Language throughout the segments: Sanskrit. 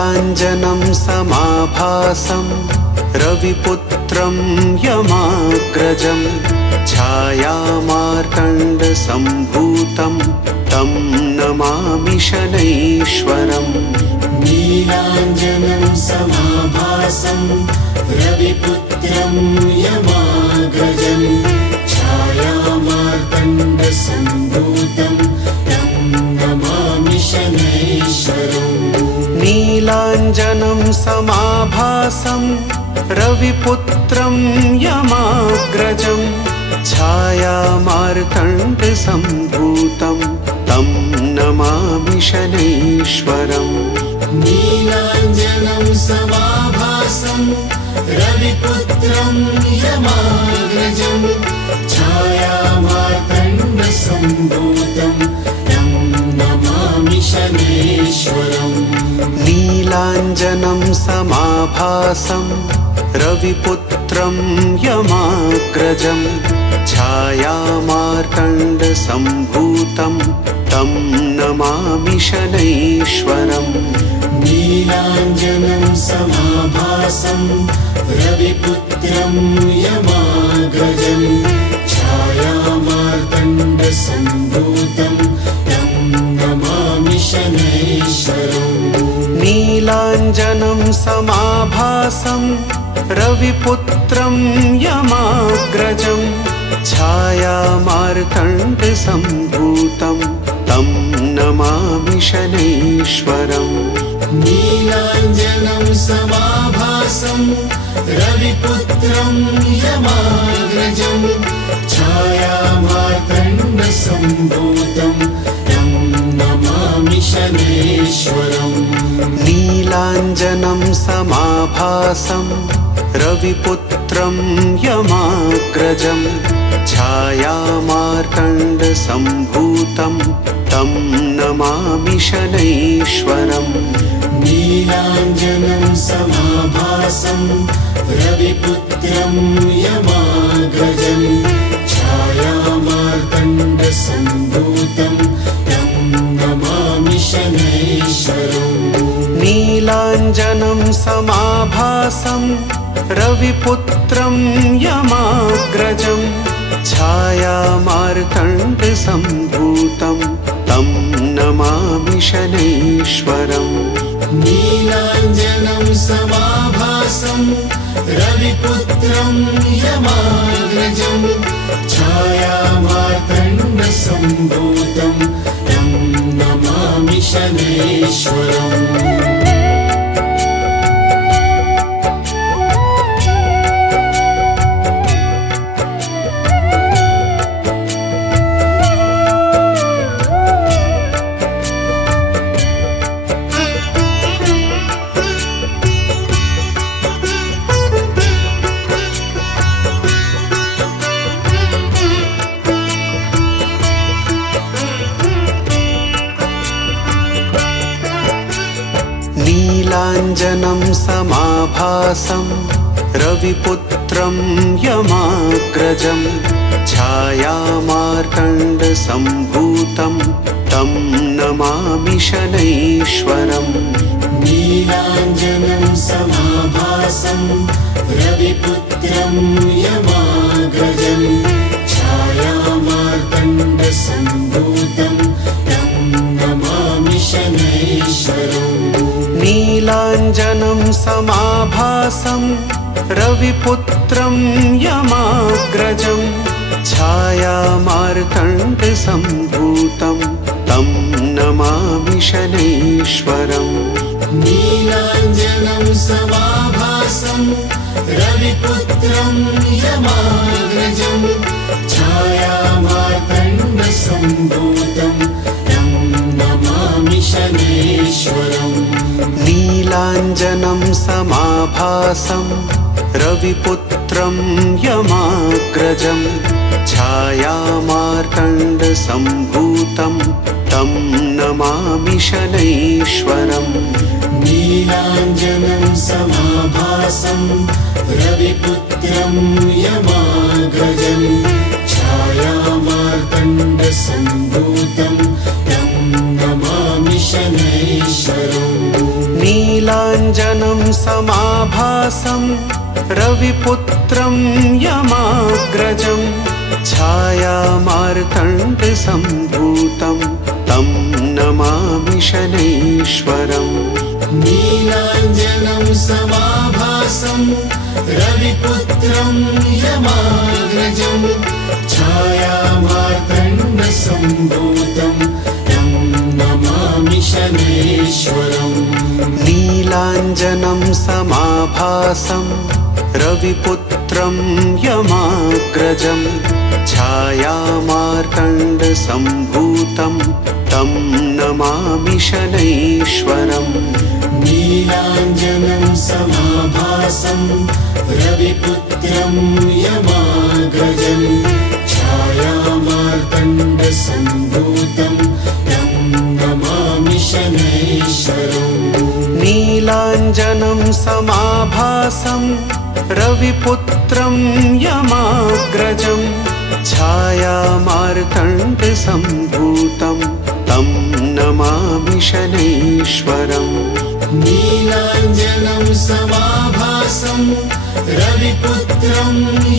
नीलाञ्जनं समाभासं रविपुत्रं यमाग्रजं छायामार्तण्डसम्भूतं तं नमामि शनैश्वरम्। नीलाञ्जनं समाभासं रविपुत्रं यमाग्रजं छायामार्तण्डसम्भूतं तं नमामि शनैश्वरम्। नीलाञ्जनं समाभासं रविपुत्रं यमाग्रजं छायामार्तण्डसम्भूतं तं नमामि शनैश्वरम्। नीलाञ्जनं समाभासं रविपुत्रं यमाग्रजं छायामार्तण्डसम्भूतं तं नमामि शनैश्वरम्। नीलाञ्जनं समाभासं रविपुत्रं यमाग्रजं छायामार्तण्डसम्भूतं तं नमामि शनैश्वरम्। नीलाञ्जनं समाभासं रविपुत्रं यमाग्रजं छायामार्तण्डसम्भूतं तं नमामि शनैश्वरम्। नीलाञ्जनं समाभासं रविपुत्रं यमाग्रजं छायामार्तण्डसम्भूतं तं नमामि शनैश्वरम्। नीलाञ्जनं समाभासं रविपुत्रं यमाग्रजं छायामार्तण्डसम्भूतं तं नमामि शनैश्वरम्। नीलाञ्जनं समाभासं रविपुत्रं यमाग्रजं छायामार्तण्डसम्भूतं तं नमामि शनैश्वरम्। नीलाञ्जनं समाभासं रविपुत्रं यमाग्रजं छायामार्तण्डसम्भूतं तं नमामि शनैश्वरम्। नीलाञ्जनं समाभासं रविपुत्रं यमाग्रजं छायामार्तण्डसम्भूतं तं नमामि शनैश्वरम्। नीलाञ्जनं समाभासं रविपुत्रं यमाग्रजं छायामार्तण्डसम्भूतं तं नमामि शनैश्वरम्। नीलाञ्जनं समाभासं रविपुत्रं यमाग्रजं छायामार्तण्डसम्भूतं तं नमामि शनैश्वरम्। नीलाञ्जनं समाभासं रविपुत्रं यमाग्रजं छायामार्तण्डसम्भूतं तं नमामि शनैश्वरम्। नीलाञ्जनं समाभासं रविपुत्रं यमाग्रजं छायामार्तण्डसम्भूतं तं नमामि शनैश्वरम्। नीलाञ्जनं समाभासं रविपुत्रं यमाग्रजं छायामार्तण्डसम्भूतं तं नमामि शनैश्वरम्। नीलाञ्जनं समाभासं रविपुत्रं यमाग्रजं छायामार्तण्डसम्भूतं तं नमामि शनैश्वरम्। नीलाञ्जनं समाभासं रविपुत्रं यमाग्रजं छायामार्तण्डसम्भूतं तं नमामि शनैश्वरम्। नीलाञ्जनं समाभासं रविपुत्रं यमाग्रजं छायामार्तण्डसम्भूतं तं नमामि शनैश्वरम् नीलाञ्जनं समाभासं रविपुत्रं यमाग्रजं छायामार्तण्डसम्भूतं तं नमामि शनैश्वरम् नीलाञ्जनं समाभासं रविपुत्रं यमाग्रजं छायामार्तण्डसम्भूतं तं नमामि शनैश्वरम् नीलाञ्जनं समाभासं रविपुत्रं यमाग्रजं छायामार्तण्डसम्भूतं तं नमामि शनैश्वरम् नीलाञ्जनं समाभासं रविपुत्रं यमाग्रजं छायामार्तण्डसम्भूतं तं नमामि शनैश्वरम् नीलाञ्जनं समाभासं रविपुत्रं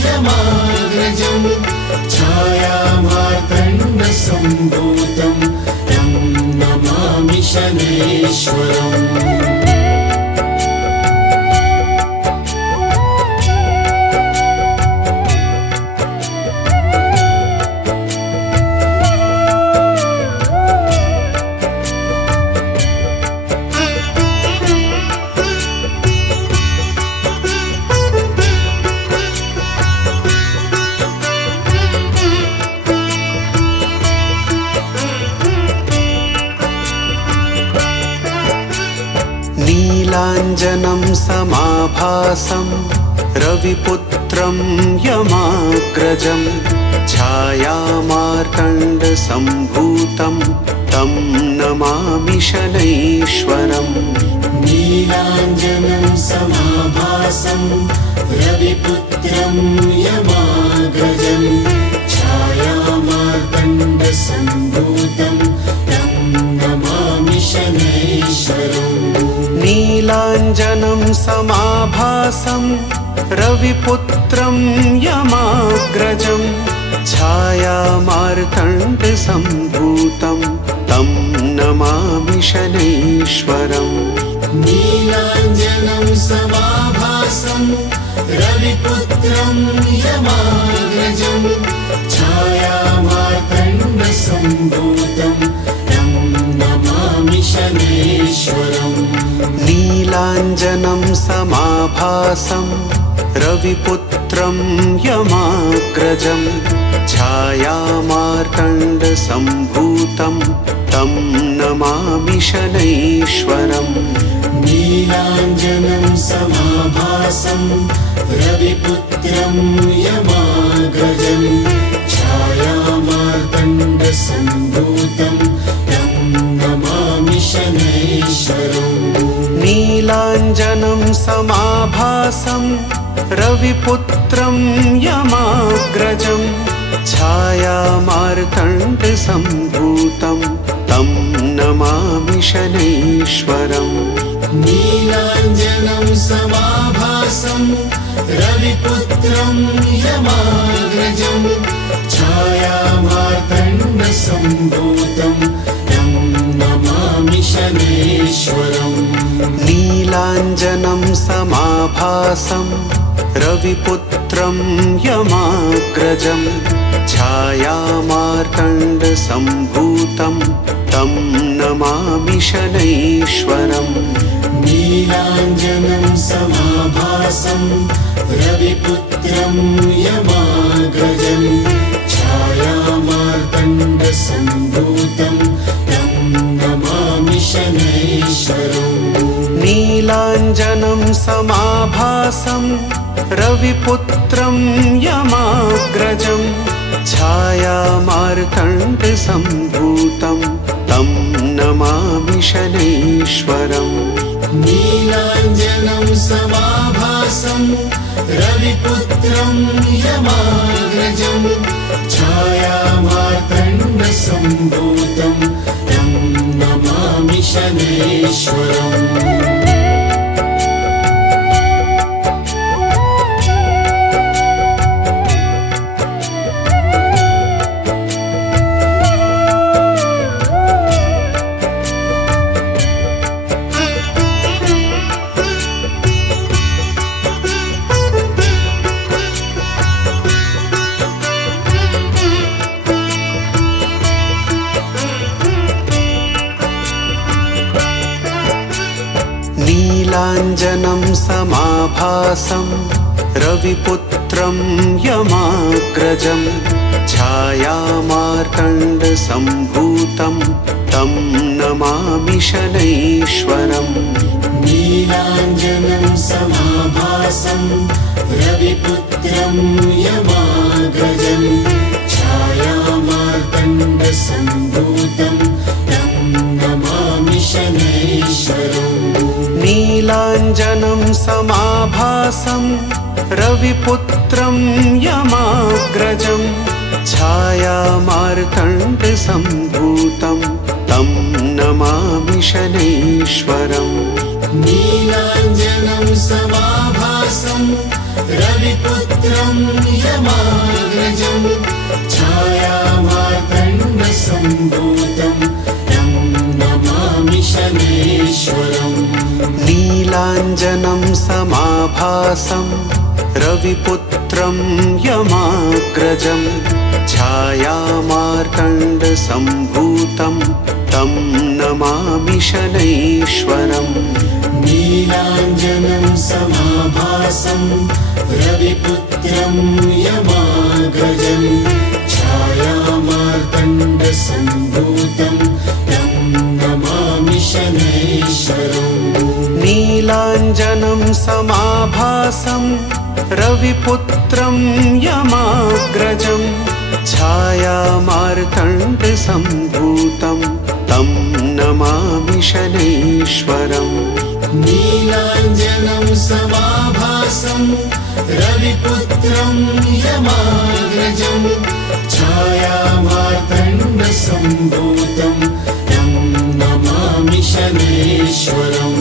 यमाग्रजं छायामार्तण्डसम्भूतं तं नमामि शनैश्वरम् नीलाञ्जनं समाभासं रविपुत्रं यमाग्रजं छायामार्तण्डसम्भूतं तं नमामि शनैश्वरम् नीलाञ्जनं समाभासं रविपुत्रं यमाग्रजं छायामार्तण्डसम्भूतं तं नमामि शनैश्वरम् नीलाञ्जनं समाभासं रविपुत्रं यमाग्रजं छायामार्तण्डसम्भूतं तं नमामि शनैश्वरम् नीलाञ्जनं समाभासं रविपुत्रं यमाग्रजं छायामार्तण्डसम्भूतं तं नमामि शनैश्वरम् नीलाञ्जनं समाभासं रविपुत्रं यमाग्रजं छायामार्तण्डसम्भूतं तं नमामि शनैश्वरम् नीलाञ्जनं समाभासं रविपुत्रं यमाग्रजं छायामार्तण्डसम्भूतं तं नमामि शनैश्वरम् नीलाञ्जनं समाभासं रविपुत्रं यमाग्रजं छायामार्तण्डसम्भूतं तं नमामि शनैश्वरम् नीलाञ्जनं समाभासं रविपुत्रं यमाग्रजं छायामार्तण्डसम्भूतं तं नमामि शनैश्वरम् नीलाञ्जनं समाभासं रविपुत्रं यमाग्रजं छायामार्तण्डसम्भूतं तं नमामि शनैश्वरम् नीलाञ्जनं समाभासं रविपुत्रं यमाग्रजं छायामार्तण्डसम्भूतं तं नमामि शनैश्वरम् नीलाञ्जनं समाभासं रविपुत्रं यमाग्रजं छायामार्तण्डसम्भूतं तं नमामि शनैश्वरम् नीलाञ्जनं समाभासं रविपुत्रं यमाग्रजं छायामार्तण्डसम्भूतं तं नमामि शनैश्वरम् नीलाञ्जनं समाभासं रविपुत्रं यमाग्रजं छायामार्तण्डसम्भूतं तं नमामि शनैश्वरम् नीलाञ्जनं समाभासं रविपुत्रं यमाग्रजं छायामार्तण्डसम्भूतं तं नमामि शनैश्वरम् नीलाञ्जनं समाभासं रविपुत्रं यमाग्रजं छायामार्तण्डसम्भूतं तं नमामि शनैश्वरम् नीलाञ्जनं समाभासं रविपुत्रं यमाग्रजं छायामार्तण्डसम्भूतं तं नमामि शनैश्वरम् नीलाञ्जनं समाभासं रविपुत्रं यमाग्रजं छायामार्तण्डसम्भूतं तं नमामि शनैश्वरम् नीलाञ्जनं समाभासं रविपुत्रं यमाग्रजं छायामार्तण्डसम्भूतं तं नमामि शनैश्वरम् नीलाञ्जनं समाभासं रविपुत्रं यमाग्रजं छायामार्तण्डसम्भूतं तं नमामि शनैश्वरम् नीलाञ्जनं समाभासं रविपुत्रं यमाग्रजं छायामार्तण्डसम्भूतं तं नमामि शनैश्वरम्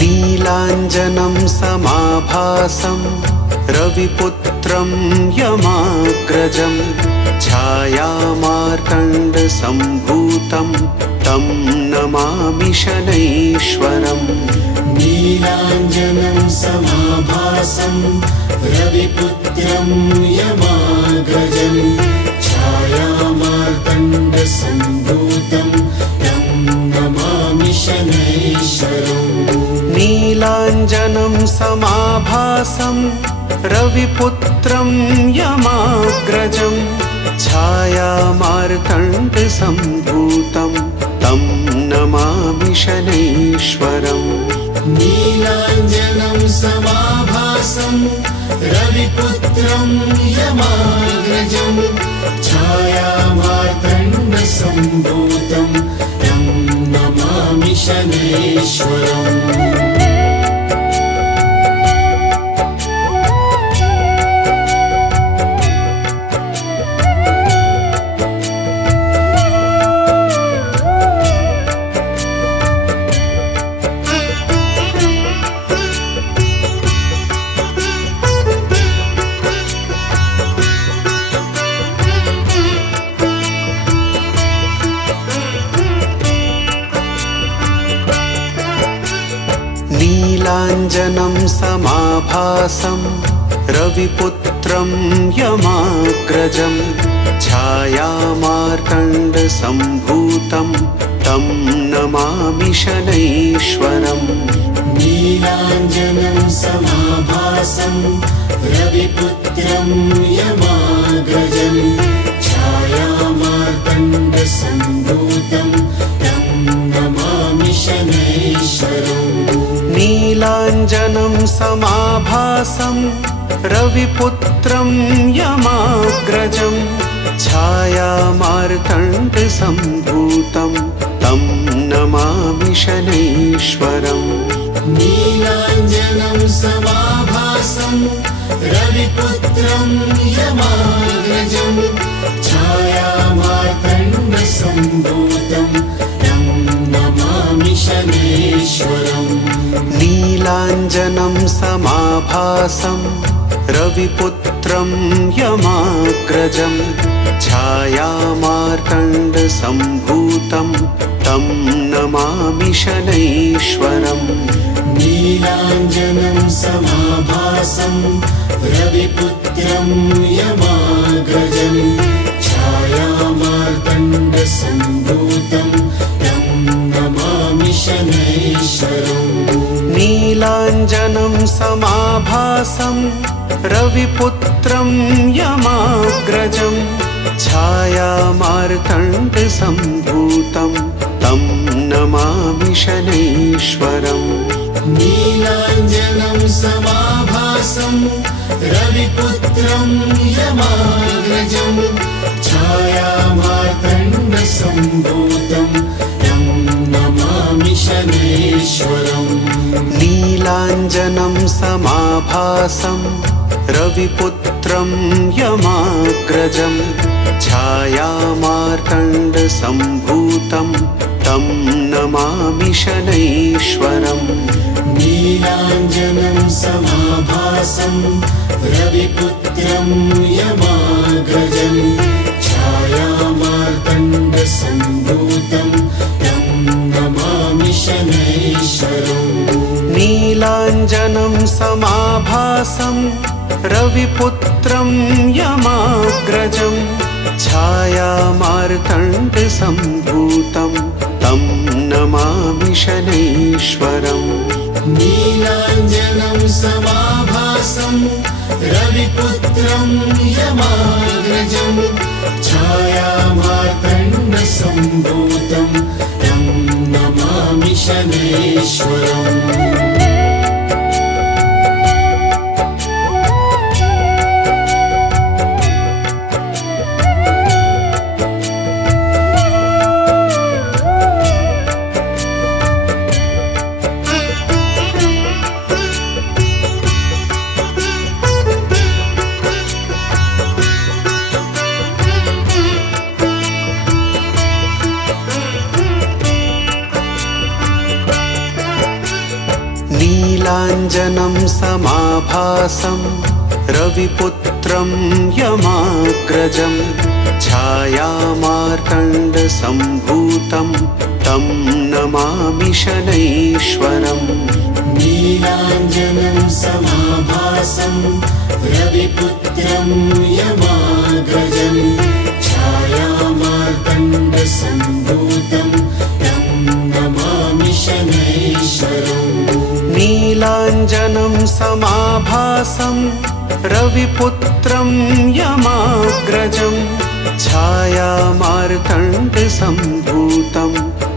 नीलाञ्जनं समाभासं रविपुत्रं यमाग्रजं छायामार्तण्डसम्भूतं तं नमामि शनैश्वरम् नीलाञ्जनं समाभासं रविपुत्रं यमाग्रजं छायामार्तण्डसम्भूतं तं नमामि शनैश्वरम् नीलाञ्जनं समाभासं रविपुत्रं यमाग्रजं छायामार्तण्डसम्भूतं तं नमामि शनैश्वरम् नीलाञ्जनं समाभासं रविपुत्रं यमाग्रजं छायामार्तण्डसम्भूतं तं नमामि शनैश्वरम् नीलाञ्जनं समाभासं रविपुत्रं यमाग्रजं छायामार्तण्डसम्भूतं तं नमामि शनैश्वरम् नीलाञ्जनं समाभासं रविपुत्रं यमाग्रजं छायामार्तण्डसम्भूतं तं नमामि शनैश्वरम् नीलाञ्जनं समाभासं रविपुत्रं यमाग्रजं छायामार्तण्डसम्भूतं तं नमामि शनैश्वरम् नीलाञ्जनं समाभासं रविपुत्रं यमाग्रजं छायामार्तण्डसम्भूतं तं नमामि शनैश्वरम् नीलाञ्जनं समाभासं रविपुत्रं यमाग्रजं छायामार्तण्डसम्भूतं तं नमामि शनैश्वरम् नीलाञ्जनं समाभासं रविपुत्रं यमाग्रजं छायामार्तण्डसम्भूतं तं नमामि शनैश्वरम् नीलाञ्जनं समाभासं रविपुत्रं यमाग्रजं छायामार्तण्डसम्भूतं तं नमामि शनैश्वरम् नीलाञ्जनं समाभासं रविपुत्रं यमाग्रजं छायामार्तण्डसम्भूतं तं नमामि शनैश्वरम् नीलाञ्जनं समाभासं रविपुत्रं यमाग्रजं छायामार्तण्डसम्भूतं तं नमामि शनैश्वरम् नीलाञ्जनं समाभासं रविपुत्रं यमाग्रजं छायामार्तण्डसम्भूतं तं नमामि शनैश्वरम् नीलाञ्जनं समाभासं रविपुत्रं यमाग्रजं छायामार्तण्डसम्भूतं तं नमामि शनैश्वरम् नीलाञ्जनं समाभासं रविपुत्रं यमाग्रजं छायामार्तण्डसम्भूतं तं नमामि शनैश्वरम् नीलाञ्जनं समाभासं रविपुत्रं यमाग्रजं छायामार्तण्डसम्भूतं तं नमामि शनैश्वरम् नीलाञ्जनं समाभासं रविपुत्रं यमाग्रजं छायामार्तण्डसम्भूतं तं नमामि शनैश्वरम् नीलाञ्जनं समाभासं रविपुत्रं यमाग्रजं छायामार्तण्डसम्भूतं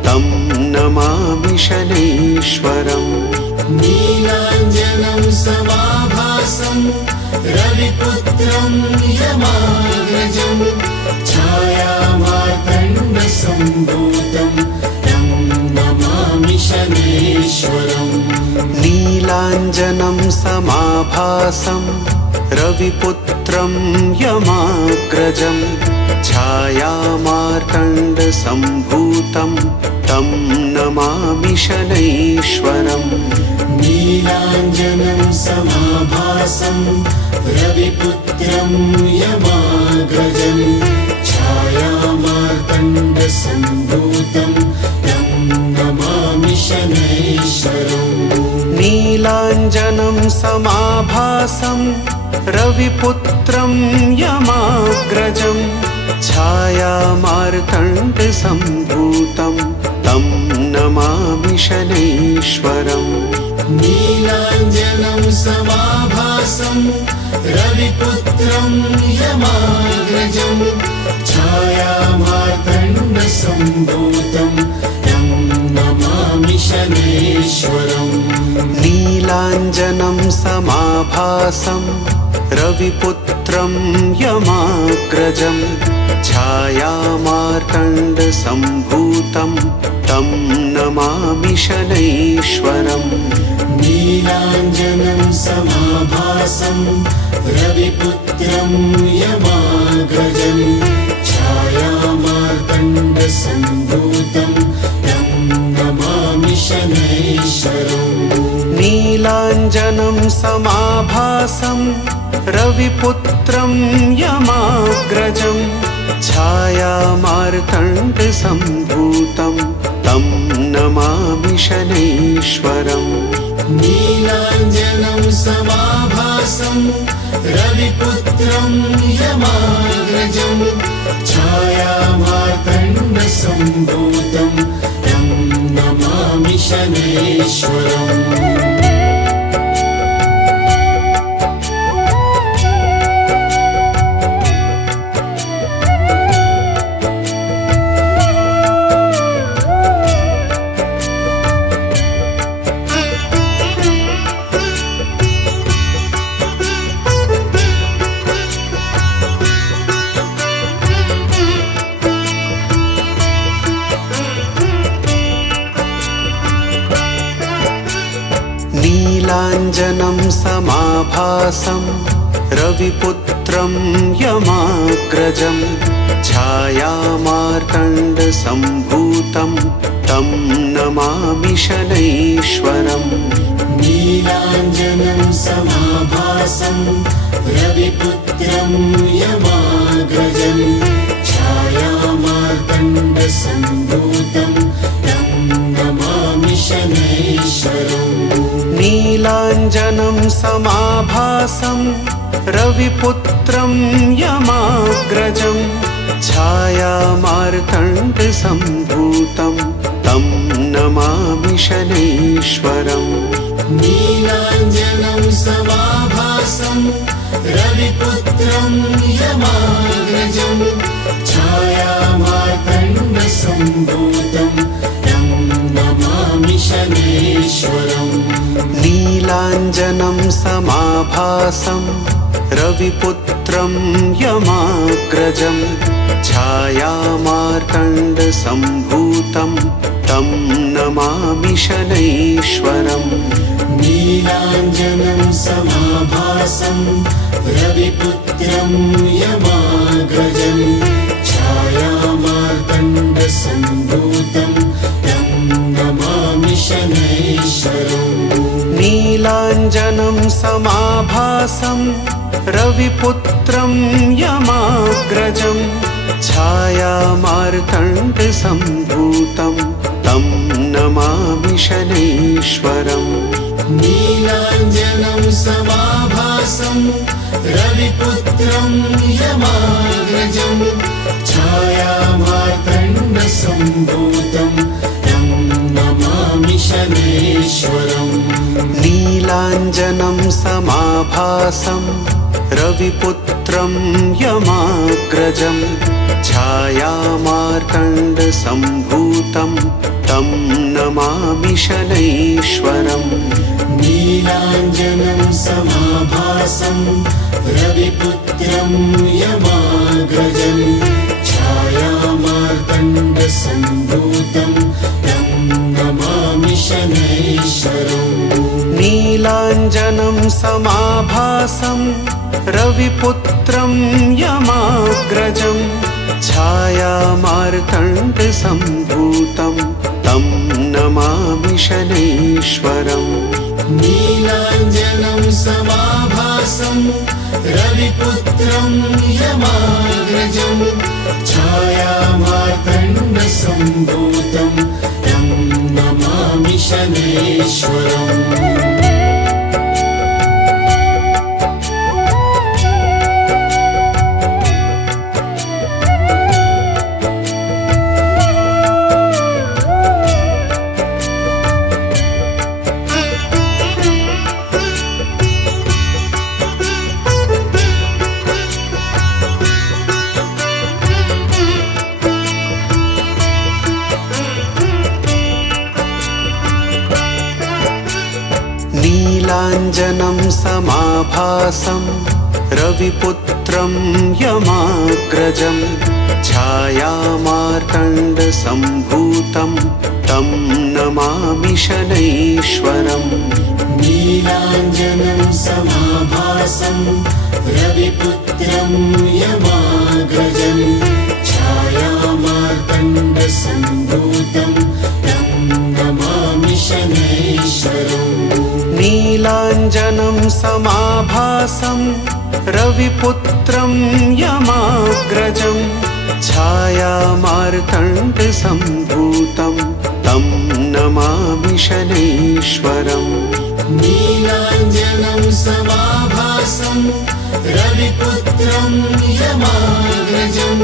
तं नमामि शनैश्वरम् नीलाञ्जनं समाभासं रविपुत्रं यमाग्रजं छायामार्तण्डसम्भूतं तं नमामि शनैश्वरम् नीलाञ्जनं समाभासं रविपुत्रं यमाग्रजं छायामार्तण्डसम्भूतं तं नमामि शनैश्वरम् नीलाञ्जनं समाभासं रविपुत्रं यमाग्रजं छायामार्तण्डसम्भूतं तं नमामि शनैश्वरम् नीलाञ्जनं समाभासं रविपुत्रं यमाग्रजं छायामार्तण्डसम्भूतं तं नमामि शनैश्वरम् नीलाञ्जनं समाभासं रविपुत्रं यमाग्रजं छायामार्तण्डसम्भूतं तं नमामि शनैश्वरम् नीलाञ्जनं समाभासं रविपुत्रं यमाग्रजं छायामार्तण्डसम्भूतं तं नमामि शनैश्वरम् नीलाञ्जनं समाभासं रविपुत्रं यमाग्रजं छायामार्तण्डसम्भूतं तं नमामि शनैश्वरम् नीलाञ्जनं समाभासं रविपुत्रं यमाग्रजं छायामार्तण्डसम्भूतं तं नमामि शनैश्वरम् नीलाञ्जनं समाभासं रविपुत्रं यमाग्रजं छायामार्तण्डसम्भूतं तं नमामि शनैश्वरम् नीलाञ्जनं समाभासं रविपुत्रं यमाग्रजं छायामार्तण्डसम्भूतं तं नमामि शनैश्वरम् नीलाञ्जनं समाभासं रविपुत्रं यमाग्रजं छायामार्तण्डसम्भूतं तं नमामि शनैश्वरम् नीलाञ्जनं समाभासं रविपुत्रं यमाग्रजं छायामार्तण्डसम्भूतं तं नमामि शनैश्वरम् नीलाञ्जनं समाभासं रविपुत्रं यमाग्रजं छायामार्तण्डसम्भूतं तं नमामि शनैश्वरम् नीलाञ्जनं समाभासं रविपुत्रं यमाग्रजं छायामार्तण्डसम्भूतं तं नमामि शनैश्वरम् नीलाञ्जनं समाभासं रविपुत्रं यमाग्रजं छायामार्तण्डसम्भूतं तं नमामि शनैश्वरम् नीलाञ्जनं समाभासं रविपुत्रं यमाग्रजं छायामार्तण्डसम्भूतं तं नमामि शनैश्वरम् नीलाञ्जनं समाभासं रविपुत्रं यमाग्रजं छायामार्तण्डसम्भूतं तं नमामि शनैश्वरम् नीलाञ्जनं समाभासं रविपुत्रं यमाग्रजं छायामार्तण्डसम्भूतं तं नमामि शनैश्वरम् नीलाञ्जनं समाभासं रविपुत्रं यमाग्रजं छायामार्तण्डसम्भूतं तं नमामि शनैश्वरम् नीलाञ्जनं समाभासं रविपुत्रं यमाग्रजं छायामार्तण्डसम्भूतं तं नमामि शनैश्वरम् नीलाञ्जनं समाभासं रविपुत्रं यमाग्रजं छायामार्तण्डसम्भूतं तं नमामि शनैश्वरम् नीलाञ्जनं समाभासं रविपुत्रं यमाग्रजं छायामार्तण्डसम्भूतं तं नमामि शनैश्वरम् नीलाञ्जनं समाभासं रविपुत्रं यमाग्रजं छायामार्तण्डसम्भूतं तं नमामि शनैश्वरम् नीलाञ्जनं समाभासं रविपुत्रं यमाग्रजं छायामार्तण्डसम्भूतं तं नमामि शनैश्वरम् नीलाञ्जनं समाभासं रविपुत्रं यमाग्रजं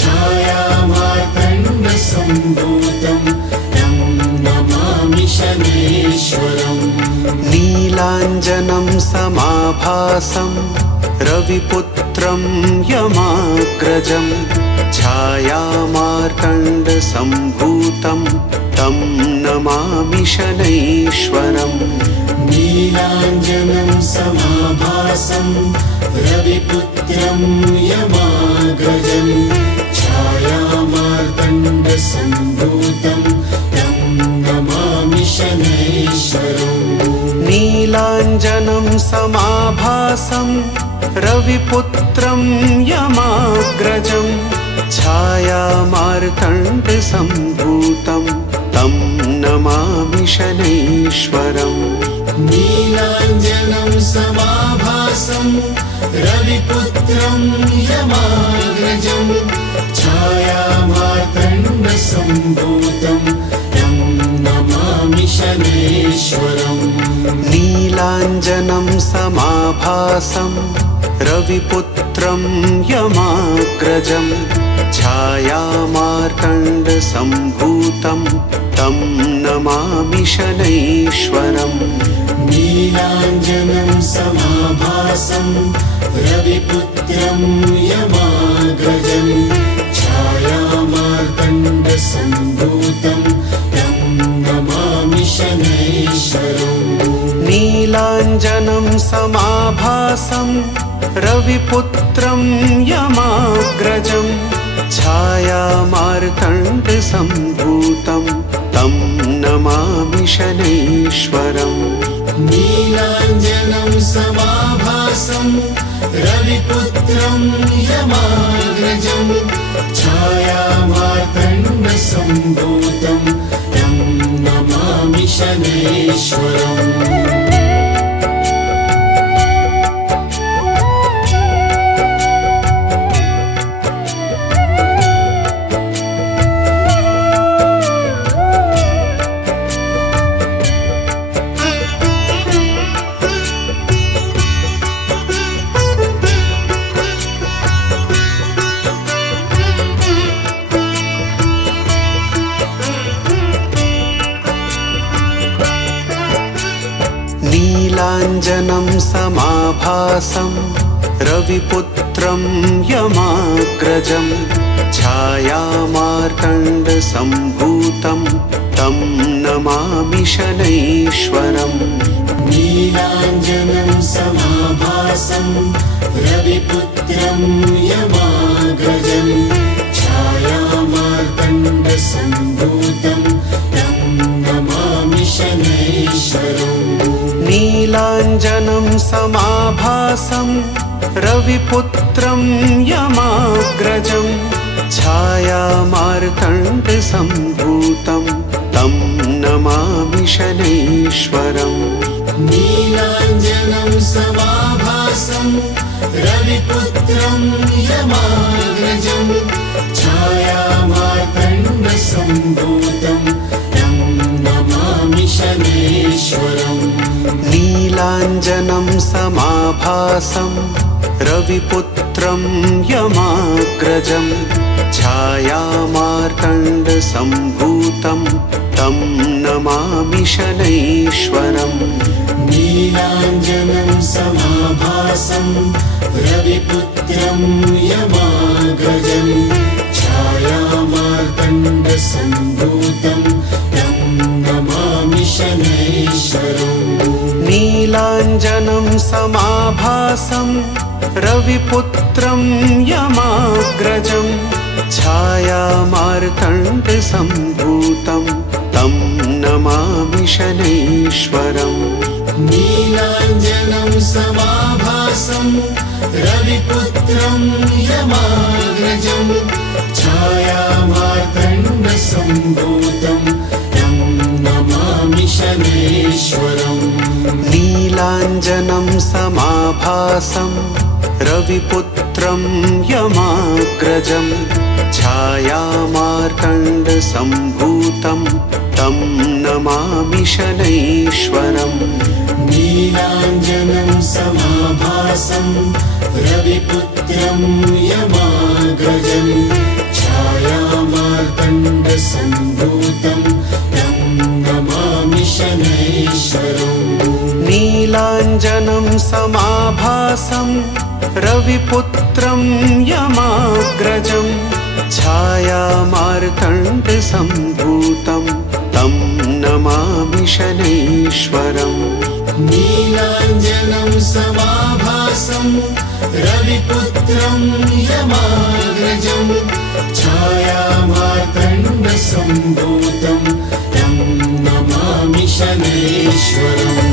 छायामार्तण्डसम्भूतं तं नमामि शनैश्वरम् नीलाञ्जनं समाभासं रविपुत्रं यमाग्रजं छायामार्तण्डसम्भूतं तं नमामि शनैश्वरम् नीलाञ्जनं समाभासं रविपुत्रं यमाग्रजं छायामार्तण्डसम्भूतं तं नमामि शनैश्वरम् नीलाञ्जनं समाभासं रविपुत्रं यमाग्रजं छायामार्तण्डसम्भूतं तं नमामि शनैश्वरम् नीलाञ्जनं समाभासं रविपुत्रं यमाग्रजं छायामार्तण्डसम्भूतं तं नमामि शनैश्वरम् नीलाञ्जनं समाभासं रविपुत्रं यमाग्रजं छायामार्तण्डसम्भूतं तं नमामि शनैश्वरम् नीलाञ्जनं समाभासं रविपुत्रं यमाग्रजं छायामार्तण्डसम्भूतं तं नमामि शनैश्वरम् नीलाञ्जनं समाभासं रविपुत्रं यमाग्रजं छायामार्तण्डसम्भूतं तं नमामि शनैश्वरम् नीलाञ्जनं समाभासं रविपुत्रं यमाग्रजं छायामार्तण्डसम्भूतं तं नमामि शनैश्वरम् नीलाञ्जनं समाभासं रविपुत्रं यमाग्रजं छायामार्तण्डसम्भूतं तं नमामि शनैश्वरम् नीलाञ्जनं समाभासं रविपुत्रं यमाग्रजं छायामार्तण्डसम्भूतं तं नमामि शनैश्वरम् नीलाञ्जनं समाभासं रविपुत्रं यमाग्रजं छायामार्तण्डसम्भूतं तं नमामि शनैश्वरम् नीलाञ्जनं समाभासं रविपुत्रं यमाग्रजं छायामार्तण्डसम्भूतं तं नमामि शनैश्वरम् नीलाञ्जनं समाभासं रविपुत्रं यमाग्रजं छायामार्तण्डसम्भूतं तं नमामि शनैश्वरम् नीलाञ्जनं समाभासं रविपुत्रं यमाग्रजं छायामार्तण्डसम्भूतं तं नमामि शनैश्वरम् नीलाञ्जनं समाभासं रविपुत्रं यमाग्रजं छायामार्तण्डसम्भूतं तं नमामि शनैश्वरम् नीलाञ्जनं समाभासं रविपुत्रं यमाग्रजं छायामार्तण्डसम्भूतं तं नमामि शनैश्वरम् नीलाञ्जनं समाभासं रविपुत्रं यमाग्रजं छायामार्तण्डसम्भूतं तं नमामि शनैश्वरम् नीलाञ्जनं समाभासं रविपुत्रं यमाग्रजं छायामार्तण्डसम्भूतं तं नमामि शनैश्वरम् नीलाञ्जनं समाभासं रविपुत्रं यमाग्रजं छायामार्तण्डसम्भूतं तं नमामि शनैश्वरम् नीलाञ्जनं समाभासं रविपुत्रं यमाग्रजं छायामार्तण्डसम्भूतं तं नमामि शनैश्वरम्